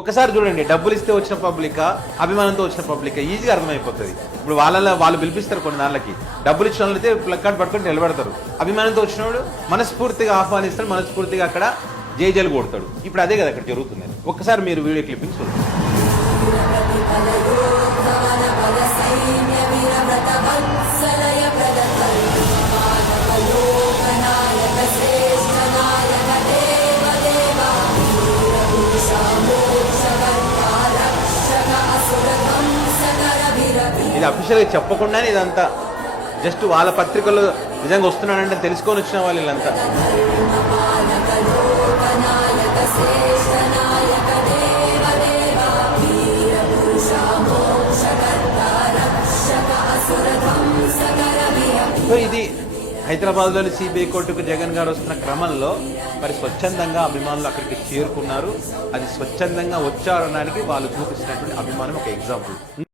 ఒకసారి చూడండి, డబ్బులు ఇస్తే వచ్చిన పబ్లిక్, అభిమానంతో వచ్చిన పబ్లిక్ ఈజీగా అర్థమైపోతుంది. ఇప్పుడు వాళ్ళు పిలిపిస్తారు కొన్ని నాళ్ళకి, డబ్బులు ఇచ్చిన వాళ్ళైతే ప్లగ్ కార్డ్ పట్టుకొని నిలబెడతారు. అభిమానంతో వచ్చినవాడు మనస్ఫూర్తిగా ఆహ్వానిస్తాడు, మనస్ఫూర్తిగా అక్కడ జైజలు కొడతాడు. ఇప్పుడు అదే కదా అక్కడ జరుగుతుంది. ఒక్కసారి మీరు వీడియో క్లిప్పింగ్ చూడండి. ఇది అఫీషియల్గా చెప్పకుండానే ఇదంతా జస్ట్ వాళ్ళ పత్రికలు నిజంగా వస్తున్నాడంటే తెలుసుకొని వచ్చిన వాళ్ళు వీళ్ళంతా. సో ఇది హైదరాబాద్లోని సిబిఐ కోర్టుకు జగన్ గారు వస్తున్న క్రమంలో మరి స్వచ్ఛందంగా అభిమానులు అక్కడికి చేరుకున్నారు. అది స్వచ్ఛందంగా వచ్చారనడానికి వాళ్ళు చూపిస్తున్నటువంటి అభిమానం ఒక ఎగ్జాంపుల్.